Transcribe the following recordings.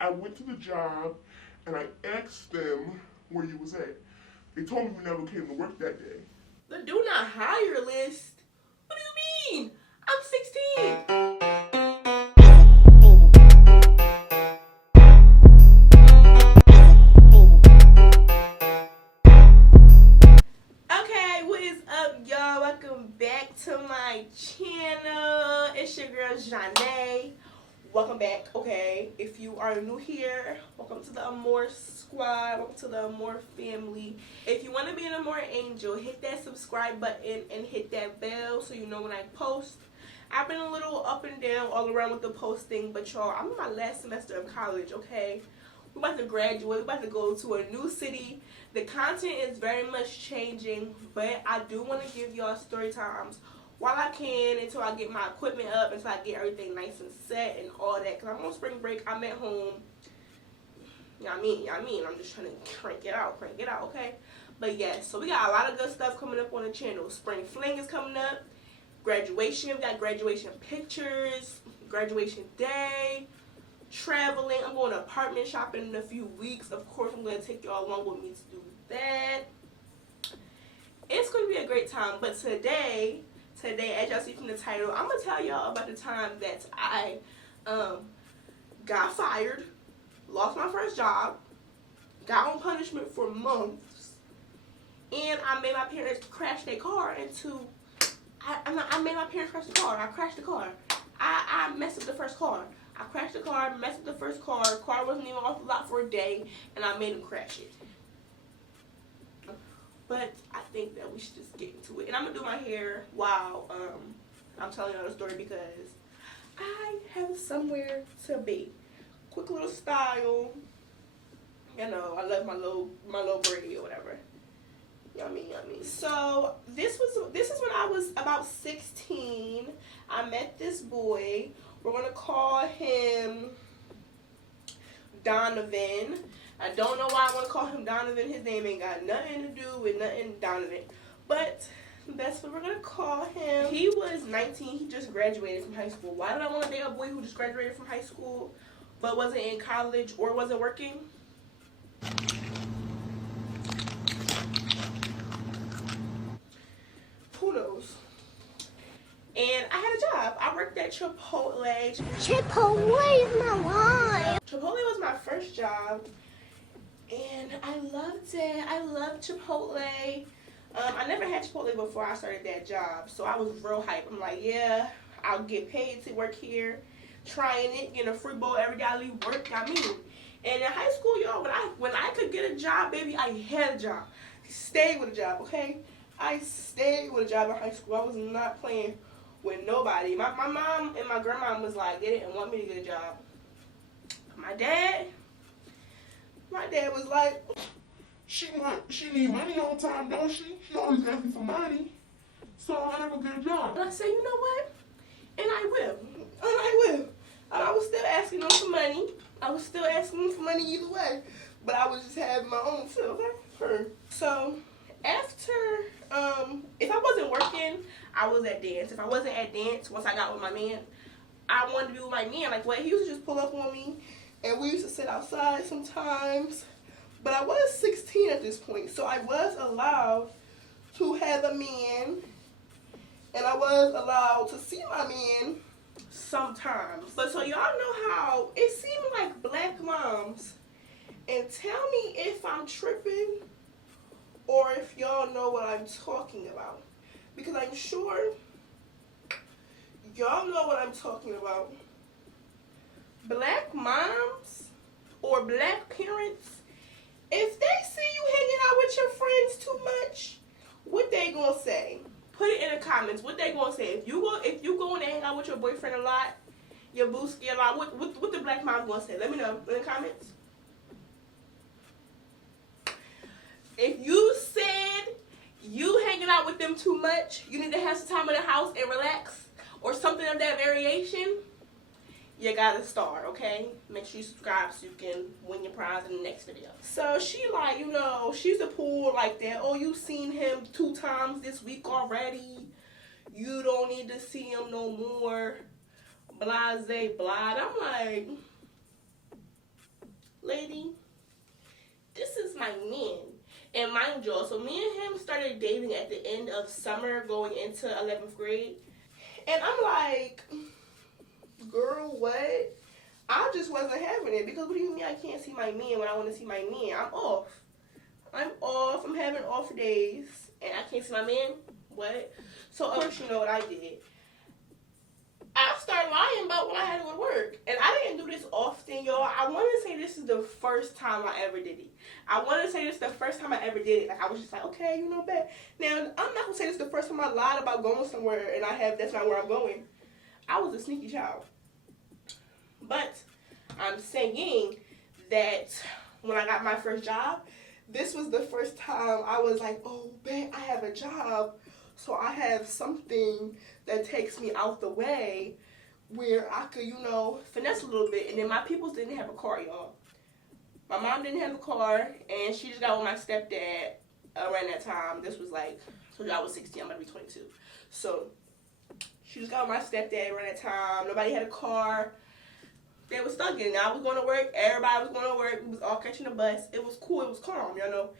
I went to the job and I asked them where you was at. They told me you never came to work that day. The do not hire list? What do you mean? I'm 16. Okay, what is up, y'all? Welcome back to my channel. It's your girl, Janae. Welcome back, okay? If you are new here, welcome to the Amor Squad. Welcome to the Amor family. If you want to be an Amor Angel, hit that subscribe button and hit that bell so you know when I post. I've been a little up and down all around with the posting, but y'all, I'm in my last semester of college, okay? We're about to graduate. We're about to go to a new city. The content is very much changing, but I do want to give y'all story times while I can until I get my equipment up, until I get everything nice and set and all that. Because I'm on spring break. I'm at home. You know what I mean? I'm just trying to crank it out, okay? But yes, so we got a lot of good stuff coming up on the channel. Spring fling is coming up. Graduation. We got graduation pictures. Graduation day. Traveling. I'm going apartment shopping in a few weeks. Of course, I'm going to take y'all along with me to do that. It's going to be a great time. But today, as y'all see from the title, I'm going to tell y'all about the time that I got fired, lost my first job, got on punishment for months, and I made my parents crash their car into... I made my parents crash the car. I crashed the car. I messed up the first car. I crashed the car, messed up the first car. The car wasn't even off the lot for a day, and I made them crash it. But I think that we should just get into it. And I'm going to do my hair while I'm telling y'all the story because I have somewhere to be. Quick little style. You know, I love my little braid or whatever. Yummy. So this is when I was about 16. I met this boy. We're gonna call him Donovan. I don't know why I want to call him Donovan. His name ain't got nothing to do with nothing Donovan. But that's what we're gonna call him. He was 19. He just graduated from high school. Why did I want to date a boy who just graduated from high school but wasn't in college or wasn't working? Who knows? And I had a job. I worked at Chipotle. Chipotle is my life. Chipotle was my first job, and I loved it. I loved Chipotle. I never had Chipotle before I started that job, so I was real hype. I'm like, yeah, I'll get paid to work here, trying it, getting a free bowl every day I leave work. I mean, and in high school, y'all, when I could get a job, baby, I had a job. I stayed with a job, okay? I stayed with a job in high school. I was not playing with nobody. My mom and my grandma was like, they didn't want me to get a job. My dad was like, She need money all the time, don't she? She always asking for money. So I never get a job. and I said, you know what? And I will. And I was still asking them for money. I was still asking them for money either way. But I was just having my own too, okay? So after, if I wasn't working, I was at dance. If I wasn't at dance, once I got with my man, I wanted to be with my man. Like, what? He used to just pull up on me, and we used to sit outside sometimes. But I was 16 at this point, so I was allowed to have a man, and I was allowed to see my man sometimes. But so y'all know how it seemed like black moms, and tell me if I'm tripping or if y'all know what I'm talking about. Because I'm sure y'all know what I'm talking about. Black moms or black parents, if they see you hanging out with your friends too much, what they gonna say? Put it in the comments. What they gonna say? If you go and hang out with your boyfriend a lot, your booski a lot, what the black mom gonna say? Let me know in the comments. If you said you hanging out with them too much, you need to have some time in the house and relax, or something of that variation, you got a star, okay? Make sure you subscribe so you can win your prize in the next video. So she like, you know, she's a pull like that. Oh, you seen him 2 times this week already. You don't need to see him no more. Blase, blah. And I'm like, y'all. So me and him started dating at the end of summer going into 11th grade. And I'm like, girl, what? I just wasn't having it because what do you mean I can't see my man when I want to see my man? I'm off. I'm having off days and I can't see my man? What? So of course you know what I did. I started lying about when I had to go to work. And I didn't do this often, y'all. I want to say this is the first time I ever did it. I want to say this is the first time I ever did it. Like, I was just like, okay, you know, bet. Now, I'm not going to say this is the first time I lied about going somewhere and that's not where I'm going. I was a sneaky child. But I'm saying that when I got my first job, this was the first time I was like, oh, bet I have a job. So I have something that takes me out the way where I could, you know, finesse a little bit. And then my peoples didn't have a car, y'all. My mom didn't have a car, and she just got with my stepdad around that time. This was like, so I was 16, I'm about to be 22. So she just got with my stepdad around that time. Nobody had a car. They were stuck in it. I was going to work. Everybody was going to work. We was all catching the bus. It was cool. It was calm, you know.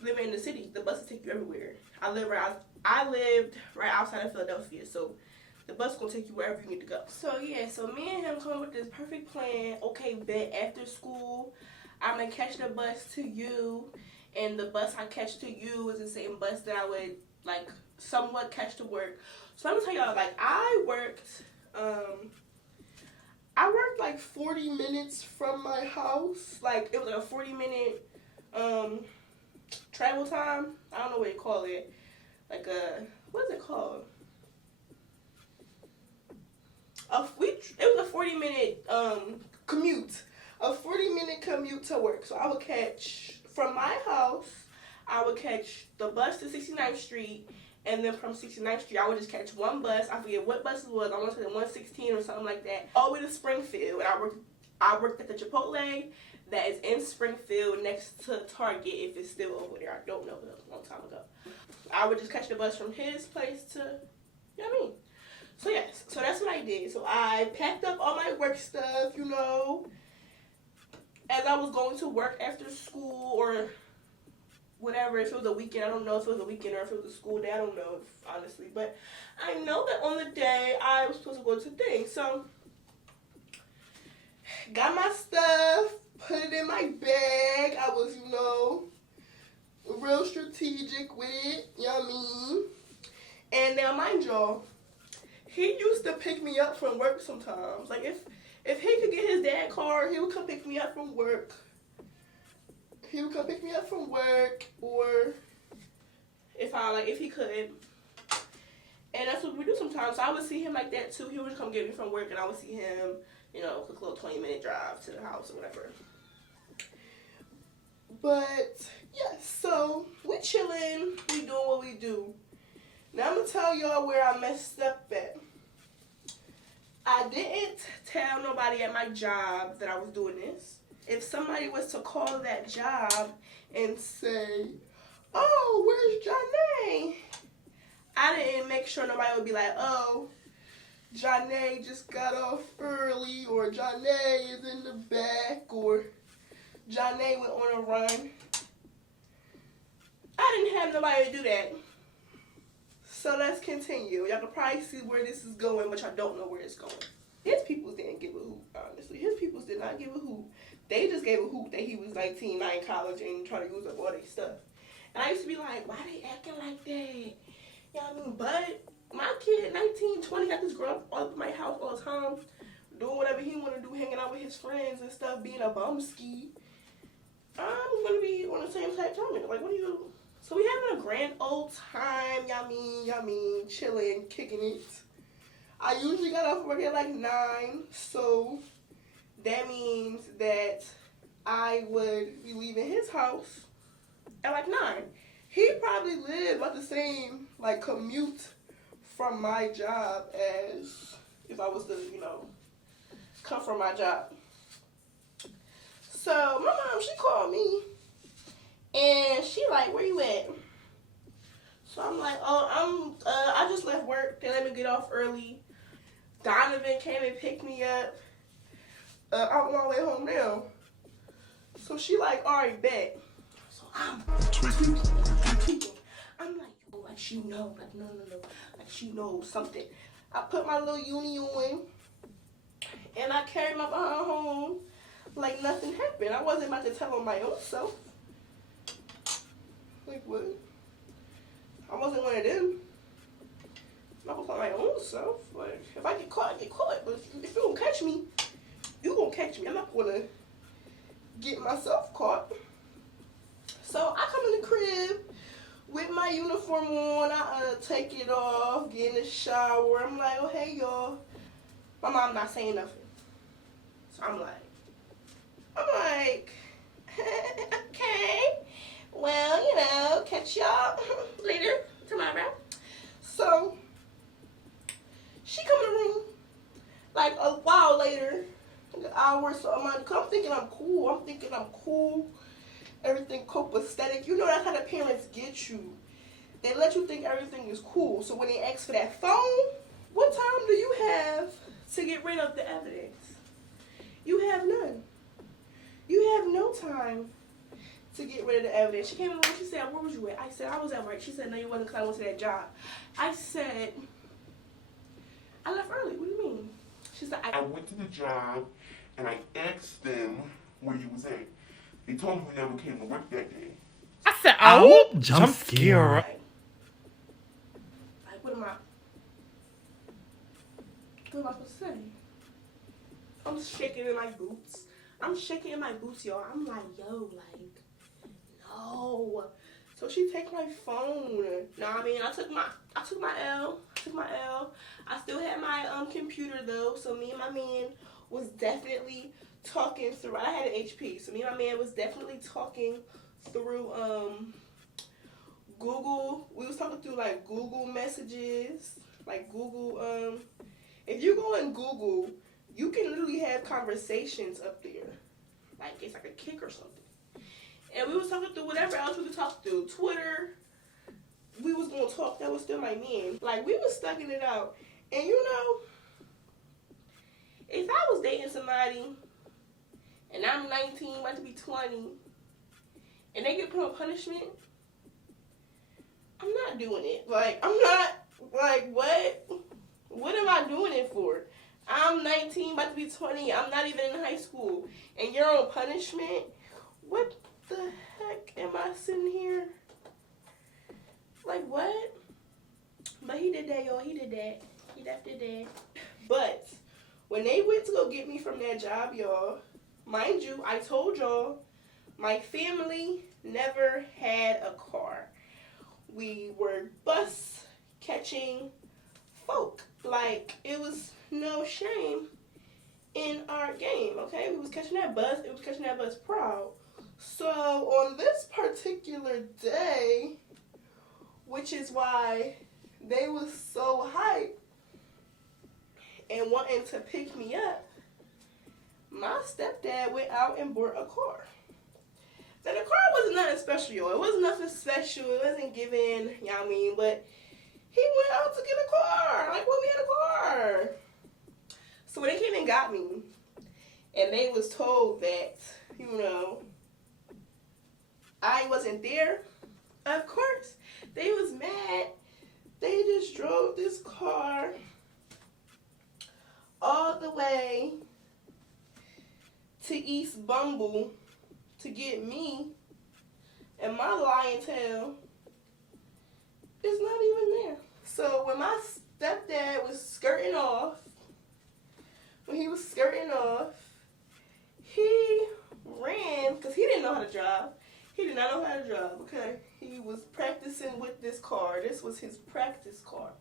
Living in the city, the buses take you everywhere. I lived right outside of Philadelphia, so the bus is going to take you wherever you need to go. So, yeah, so me and him come up with this perfect plan. Okay, bet after school, I'm going to catch the bus to you, and the bus I catch to you is the same bus that I would, like, somewhat catch to work. So, I'm going to tell y'all, like, I worked like 40 minutes from my house. Like, it was like a 40-minute travel time. I don't know what you call it. Like what is it called? It was a 40-minute commute. A 40-minute commute to work. So I would catch, from my house, I would catch the bus to 69th Street. And then from 69th Street, I would just catch one bus. I forget what bus it was. I want to say 116 or something like that. All the way to Springfield. And I worked at the Chipotle that is in Springfield next to Target, if it's still over there. I don't know, but it was a long time ago. I would just catch the bus from his place to, you know what I mean? So yes, so that's what I did. So I packed up all my work stuff, you know, as I was going to work after school or whatever. If it was a weekend, I don't know if it was a weekend or if it was a school day. I don't know, honestly. But I know that on the day I was supposed to go to the thing. So got my stuff, put it in my bag. I was, you know, real strategic with it, you know what I mean? And now, mind y'all, he used to pick me up from work sometimes. Like, if he could get his dad's car, he would come pick me up from work. He would come pick me up from work, or if he could. And that's what we do sometimes. So I would see him like that, too. He would come get me from work, and I would see him, you know, a quick little 20-minute drive to the house or whatever. But, yeah, so we chilling. We doing what we do. Now, I'm going to tell y'all where I messed up at. I didn't tell nobody at my job that I was doing this. If somebody was to call that job and say, oh, where's Janae? I didn't make sure nobody would be like, oh, Janae just got off early, or Janae is in the back, or Janae went on a run. I didn't have nobody to do that. So let's continue. Y'all can probably see where this is going, but y'all don't know where it's going. His peoples didn't give a hoot, honestly. His peoples did not give a hoot. They just gave a hoot that he was 19, not in college, and trying to use up all their stuff. And I used to be like, why they acting like that? You know what I mean? But my kid, 19, 20, got this girl up at my house all the time, doing whatever he want to do, hanging out with his friends and stuff, being a bumski. I'm going to be on the same type of time. Like, what do you do? So we having a grand old time, y'all mean, chilling, kicking it. I usually got off work at like 9, so that means that I would be leaving his house at like 9. He probably lived about the same, like, commute from my job as if I was to, you know, come from my job. So my mom, she called me. And she like, where you at? So I'm like, oh, I just left work. They let me get off early. Donovan came and picked me up. I'm on my way home now. So she like, all right, bet. So I'm tweaking. like she know, like no, like she knows something. I put my little uni on, and I carried my behind home like nothing happened. I wasn't about to tell on my own self. Like what? I wasn't one of them. I'm not gonna tell my own self. Like if I get caught, I get caught. But if you don't catch me, you gonna catch me. I'm not gonna get myself caught. So I come in the crib with my uniform on. I take it off, get in the shower. I'm like, oh hey y'all. My mom not saying nothing. So I'm like, okay. Well, you know, catch y'all later tomorrow. So she come in the room like a while later, like an hour or so. I'm thinking I'm cool. Everything copacetic. You know that's how the parents get you. They let you think everything is cool. So when they ask for that phone, what time do you have to get rid of the evidence? You have none. You have no time to get rid of the evidence. She came in and she said, where was you at? I said, I was at work. She said, no, you wasn't because I went to that job. I said, I left early. What do you mean? She said, I went to the job and I asked them where you was at. They told me you never came to work that day. I said, oh, jump scare. Like, what am I supposed to say? I'm shaking in my boots. Y'all. I'm like, yo, like, no. So she take my phone. No, I mean, I took my L. I still had my computer though. So me and my man was definitely talking through. I had an HP. So me and my man was definitely talking through Google. We was talking through like Google messages, like Google. If you go in Google, you can literally have conversations up there. Like it's like a kick or something. And we was talking through whatever else we could talk through. Twitter. We was gonna talk. That was still my man. Like we was stucking it out. And you know, if I was dating somebody and I'm 19, about to be 20, and they get put on punishment, I'm not doing it. Like I'm not. Like what? What am I doing it for? I'm 19, about to be 20. I'm not even in high school. And you're on punishment? What the heck am I sitting here? Like, what? But he did that, y'all. He did that. He definitely did. But when they went to go get me from that job, y'all, mind you, I told y'all, my family never had a car. We were bus catching folk. Like, it was no shame in our game, okay? We was catching that bus. It was catching that bus proud. So, on this particular day, which is why they was so hyped and wanting to pick me up, my stepdad went out and bought a car. Now, the car wasn't nothing special, y'all. It wasn't nothing special. It wasn't given, you know what I mean? But he went out to get a car. Like, well, we had a car. So when they came and got me, and they was told that, you know, I wasn't there, of course, they was mad. They just drove this car all the way to East Bumble to get me, and my lying tail is not even there. So when my stepdad was skirting off, he ran, because he didn't know how to drive. He did not know how to drive, okay? He was practicing with this car. This was his practice car,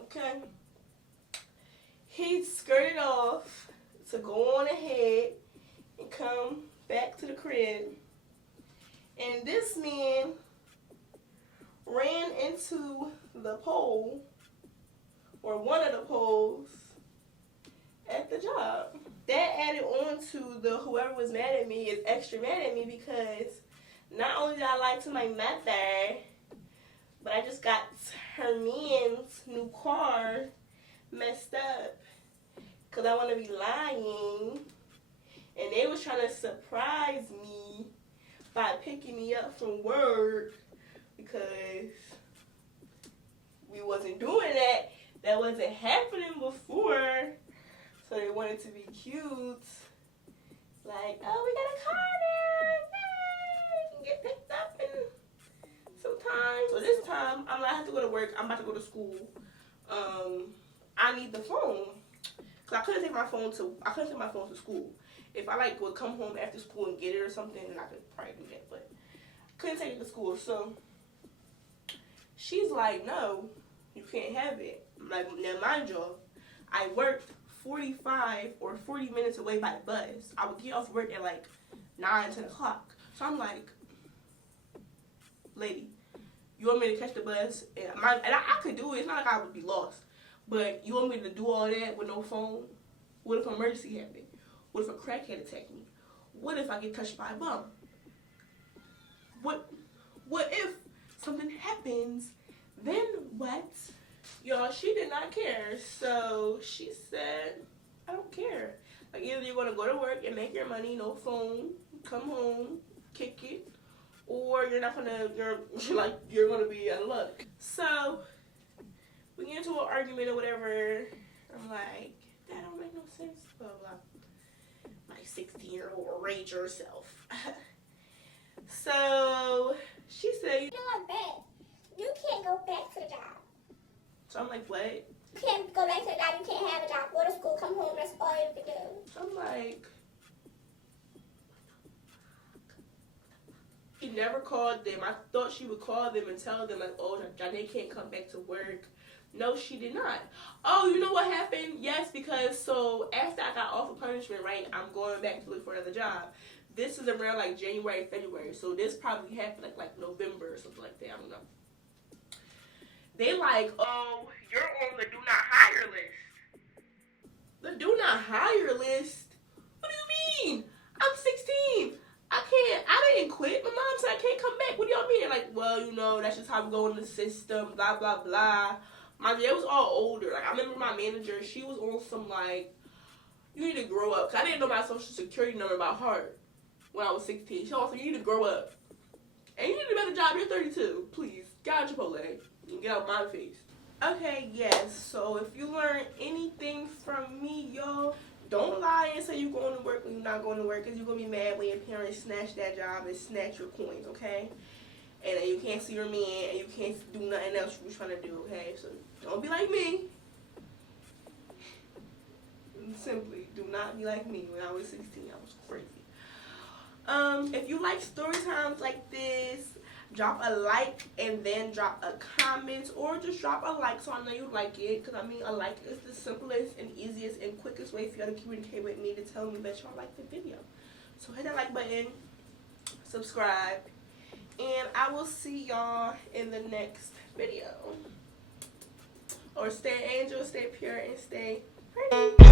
okay? He skirted off to go on ahead and come back to the crib. And this man ran into the pole, or one of the poles, at the job. That added on to the whoever was mad at me is extra mad at me, because not only did I lie to my mother, but I just got her man's new car messed up because I want to be lying. And they was trying to surprise me by picking me up from work because we wasn't doing that. That wasn't happening before. So they wanted to be cute. Like, oh, we got a car now. Yay! We can get picked up in some time. So this time, I'm like, I have to go to work. I'm about to go to school. I need the phone. Cause I couldn't take my phone to school. If I like would come home after school and get it or something, then I could probably do that. But I couldn't take it to school. So she's like, no, you can't have it. I'm like, now mind y'all, I worked 45 or 40 minutes away by the bus. I would get off work at like 9, 10 o'clock. So I'm like, lady, you want me to catch the bus? And I could do it. It's not like I would be lost. But you want me to do all that with no phone? What if an emergency happened? What if a crackhead attacked me? What if I get touched by a bum? What if something happens? Then what? Y'all, she did not care. So she said, I don't care. Like, either you're gonna go to work and make your money, no phone, come home, kick it, or you're not gonna, you're gonna be out of luck. So we get into an argument or whatever. I'm like, that don't make no sense. Blah blah. My 16-year-old rager self. So she said, You know what, babe? You can't go back to the job. so I'm like, what? You can't go back to the job. You can't have a job. Go to school, come home. That's all you can do. So I'm like, she never called them. I thought she would call them and tell them, like, oh, Janae can't come back to work. No, she did not. Oh, you know what happened? Yes, because so after I got off of punishment, right, I'm going back to look for another job. This is around like January, February. So this probably happened like November or something like that. I don't know. They like, oh, you're on the do not hire list. The do not hire list? What do you mean? I'm 16. I didn't quit. My mom said I can't come back. What do y'all mean? Like, well, you know, that's just how we go in the system, blah, blah, blah. They was all older. Like, I remember my manager, she was on some, like, you need to grow up. Cause I didn't know my social security number by heart when I was 16. She also, you need to grow up. And you need a better job. You're 32. Please, get out of Chipotle and get out of my face. Okay, yes. So, if you learn anything from me, y'all, don't lie and say you're going to work when you're not going to work. Because you're going to be mad when your parents snatch that job and snatch your coins, okay? And then you can't see your man and you can't do nothing else you're trying to do, okay? So, don't be like me. Simply, do not be like me. When I was 16, I was crazy. If you like story times like this, drop a like and then drop a comment, or just drop a like so I know you like it. Because, I mean, a like is the simplest and easiest and quickest way for y'all to communicate with me to tell me that y'all like the video. So, hit that like button, subscribe, and I will see y'all in the next video. Or stay angel, stay pure, and stay pretty.